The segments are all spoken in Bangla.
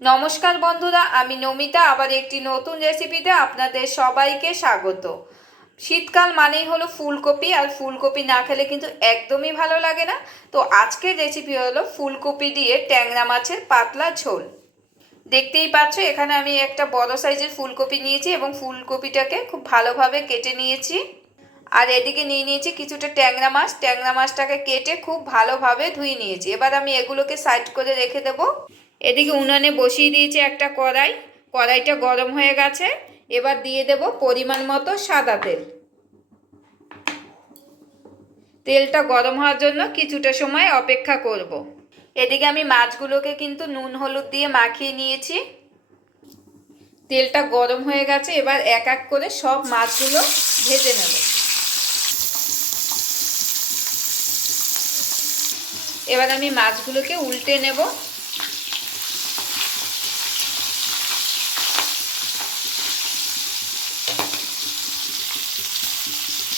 নমস্কার বন্ধুরা, আমি নমিতা আবার একটি নতুন রেসিপিতে আপনাদের সবাইকে স্বাগত। শীতকাল মানেই হলো ফুলকপি, আর ফুলকপি না খেলে কিন্তু একদমই ভালো লাগে না। তো আজকের রেসিপি হলো ফুলকপি দিয়ে ট্যাংরা মাছের পাতলা ঝোল। দেখতেই পাচ্ছ এখানে আমি একটা বড় সাইজের ফুলকপি নিয়েছি এবং ফুলকপিটাকে খুব ভালোভাবে কেটে নিয়েছি। আর এদিকে নিয়ে নিয়েছি কিছুটা ট্যাংরা মাছ। ট্যাংরা মাছটাকে কেটে খুব ভালোভাবে ধুয়ে নিয়েছি। এবার আমি এগুলোকে সাইড করে রেখে দেবো। এদিকে উনানে বসিয়ে দিয়েছি একটা কড়াই। কড়াইটা গরম হয়ে গেছে। এবার দিয়ে দেব পরিমাণ মতো সাদা তেল। তেলটা গরম হওয়ার জন্য কিছুটা সময় অপেক্ষা করব। এদিকে আমি মাছগুলোকে কিন্তু নুন হলুদ দিয়ে মাখিয়ে নিয়েছি। তেলটা গরম হয়ে গেছে। এবার এক এক করে সব মাছগুলো ভেজে নেব। এবার আমি মাছগুলোকে উল্টে নেব।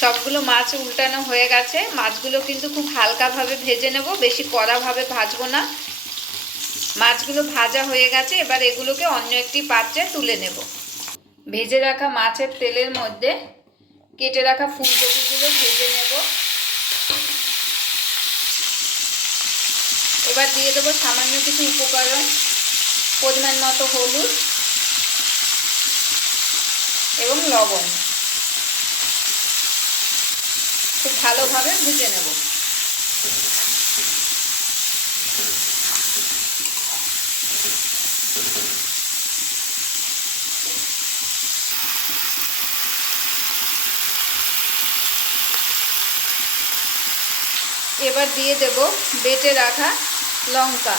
সবগুলো মাছ উল্টানো হয়ে গেছে। মাছগুলো কিন্তু খুব হালকাভাবে ভেজে নেব, বেশি কড়াভাবে ভাজবো না। মাছগুলো ভাজা হয়ে গেছে। এবার এগুলোকে অন্য একটি পাত্রে তুলে নেব। ভেজে রাখা মাছের তেলের মধ্যে কেটে রাখা ফুলকপিগুলো ভেজে নেব। এবার দিয়ে দেবো সামান্য কিছু উপকরণ, পরিমাণ মতো হলুদ এবং লবণ। খুব ভালোভাবে ভেজে নেব। এবার দিয়ে দেব বেটে রাখা লঙ্কা।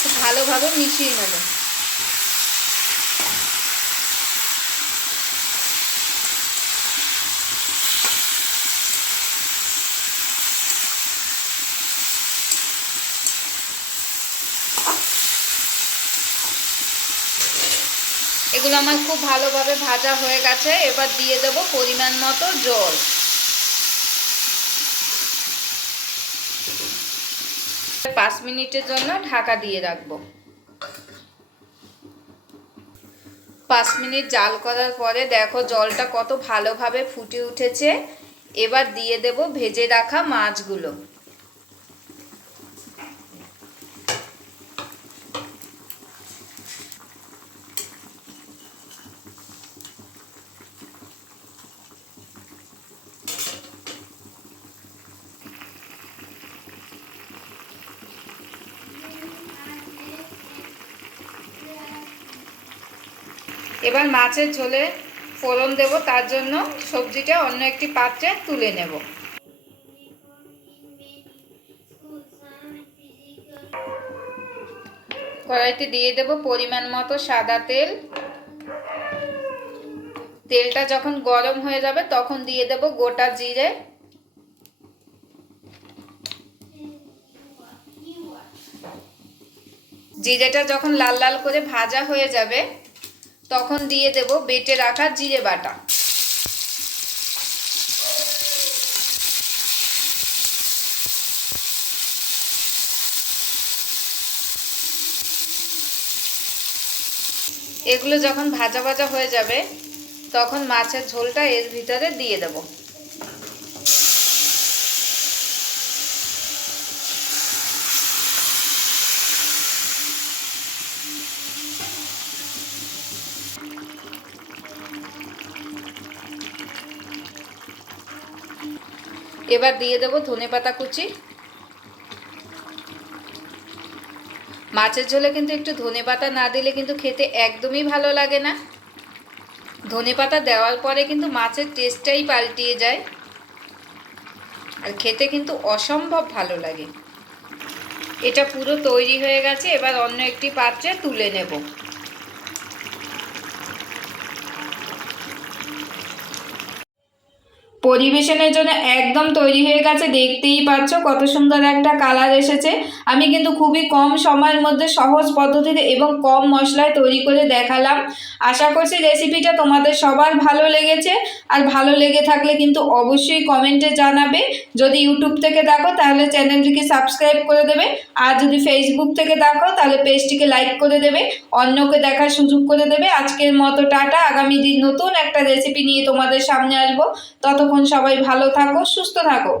খুব ভালোভাবে মিশিয়ে নেব। এগুলো আমার খুব ভালোভাবে ভাজা হয়ে গেছে। এবার দিয়ে দেব পরিমাণ মতো জল। পাঁচ মিনিটের জন্য ঢাকা দিয়ে রাখবো। 5 মিনিট জাল করার পরে দেখো জলটা কত ভালোভাবে ফুটে উঠেছে। এবার দিয়ে দেব ভেজে রাখা মাছগুলো। এবার মাছের ঝোলে ফোড়ন দেব, তার জন্য সবজিটা অন্য একটি পাত্রে তুলে নেব। কড়াইতে দিয়ে দেব পরিমাণ মতো সাদা তেল। তেলটা যখন গরম হয়ে যাবে তখন দিয়ে দেব গোটা জিরে। জিরেটা যখন লাল লাল করে ভাজা হয়ে যাবে তখন দিয়ে দেব বেটে রাখা জিরে বাটা। এগুলো যখন ভাজা ভাজা হয়ে যাবে তখন মাছের ঝোলটা এর ভিতরে দিয়ে দেব। এবার দিয়ে দেব ধনেপাতা কুচি। মাছের ঝোলে কিন্তু একটু ধনেপাতা না দিলে কিন্তু খেতে একদমই ভালো লাগে না। ধনেপাতা দেওয়ার পরে কিন্তু মাছের টেস্টটাই পাল্টিয়ে যায়, আর খেতে কিন্তু অসম্ভব ভালো লাগে। এটা পুরো তৈরি হয়ে গেছে। এবার অন্য একটি পাত্রে তুলে নেব। পরিবেশনের জন্য একদম তৈরি হয়ে গেছে। দেখতেই পাচ্ছ কত সুন্দর একটা কালার এসেছে। আমি কিন্তু খুবই কম সময়ের মধ্যে সহজ পদ্ধতিতে এবং কম মশলায় তৈরি করে দেখালাম। আশা করছি রেসিপিটা তোমাদের সবার ভালো লেগেছে। আর ভালো লেগে থাকলে কিন্তু অবশ্যই কমেন্টে জানাবে। যদি ইউটিউব থেকে দেখো তাহলে চ্যানেলটিকে সাবস্ক্রাইব করে দেবে, আর যদি ফেসবুক থেকে দেখো তাহলে পেজটিকে লাইক করে দেবে, অন্যকে দেখার সুযোগ করে দেবে। আজকের মতো টাটা। আগামী দিন নতুন একটা রেসিপি নিয়ে তোমাদের সামনে আসবো। ততক্ষণ সবাই ভালো থাকো, সুস্থ থাকো।